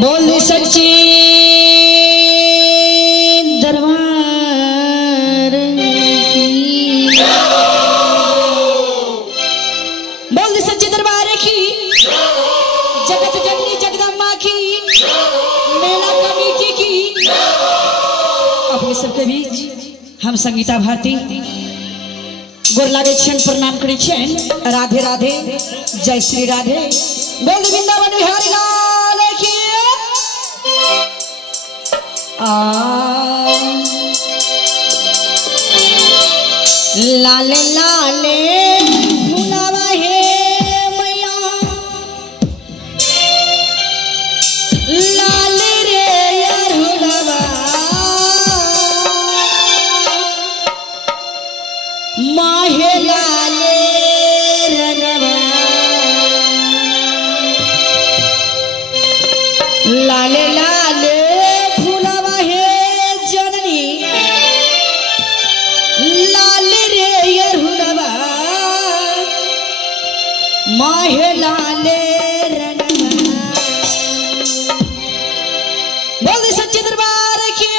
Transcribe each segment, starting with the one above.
बोल सच्ची दरबार की, बोल सच्ची दरबार की, जगत जननी जगदम्बा की, मेला कमेटी की। अपने सबके बीच हम संगीता भारती गोर लागे छन, प्रणाम करे छन। राधे राधे, जय श्री राधे। बोल वृंदावन बिहारी लाल की। लाले लाले भुलावा हे मैया, लाले रे यार भुलावा, माहे लाले रंगवा, लाले लाले फूलवा हे जननी, लाले रे यरुलवा, माहे लाले रंगवा। बोल सच्चे दरबार की,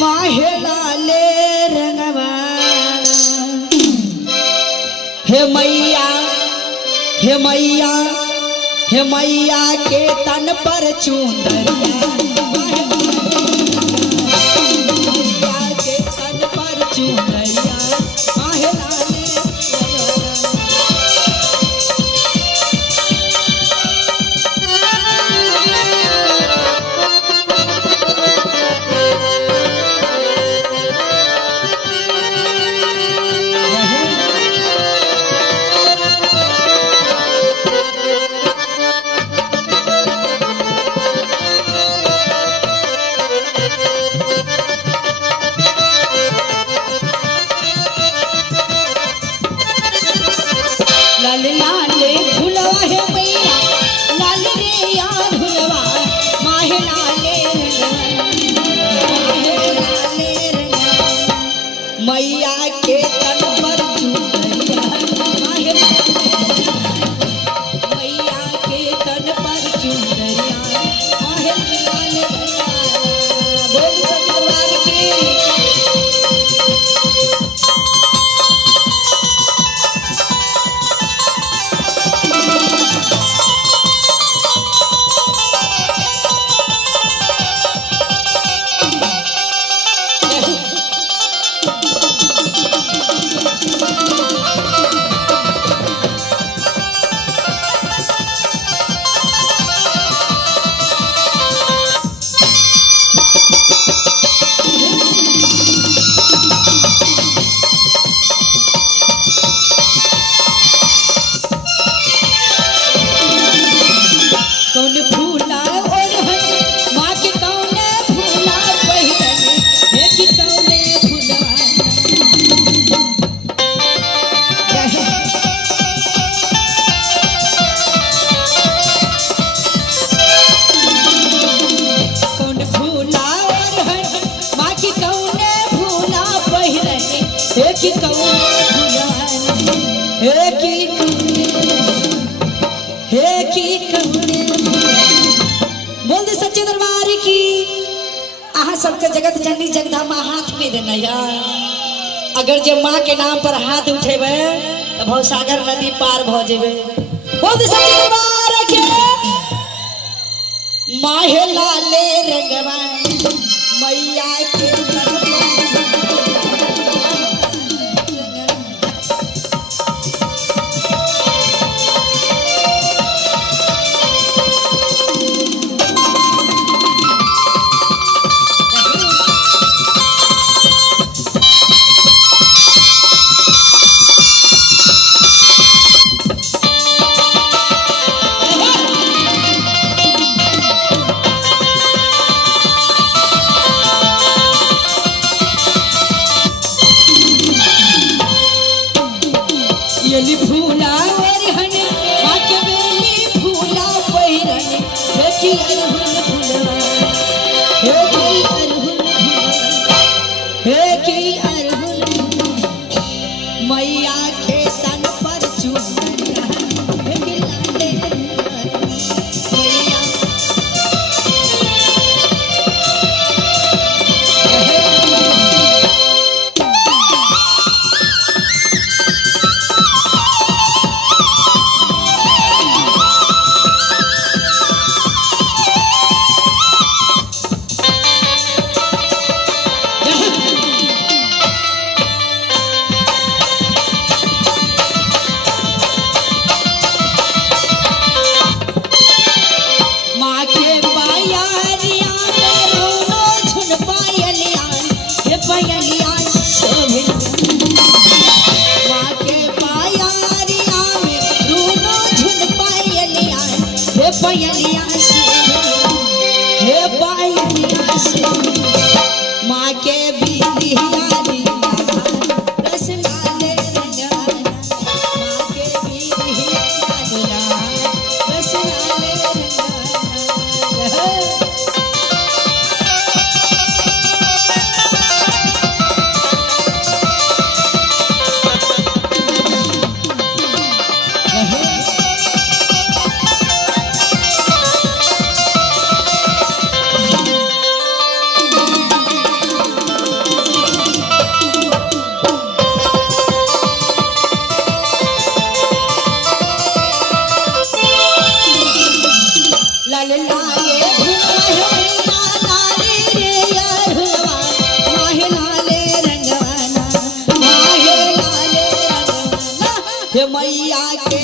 माहे लाले रंगवा। हे मैया, हे मैया, हे मैया के तन पर चुनरिया, मैया के तन पर चुनरिया, माहे लाले लाले लाले झुलवा हे मैया, लाले रे यार झुलवा, माहे लाले रंगवा, माहे लाले रंगवा। मैया के तन पर चुनरिया, माहे लाले रंगवा, मैया के तन पर चुनरिया, माहे लाले रंगवा। बोल सतवार की। बोल दे सच्चे दरबार की। आहा सबके जगत जननी जगदम्बा हाथ में देना यार। अगर जब माँ के नाम पर हाथ उठेबे तो भवसागर नदी पार भ जेबे। बोल दे सच्चे दरबार की। माहे लाले रंगवा, मैया के येली फूला और हने, माँ के बेली फूला पहिरने, हे की अरहुल फूलवा, हे की अरहुल फूलवा, हे की अरहुल मैया के तन पर चुनरिया, हे की लाले मैया पायलिया से हे पायलिया से माँ के बिंदिया रसना ले रंगाना माँ के बिंदिया रसना ले रंगाना। मैया के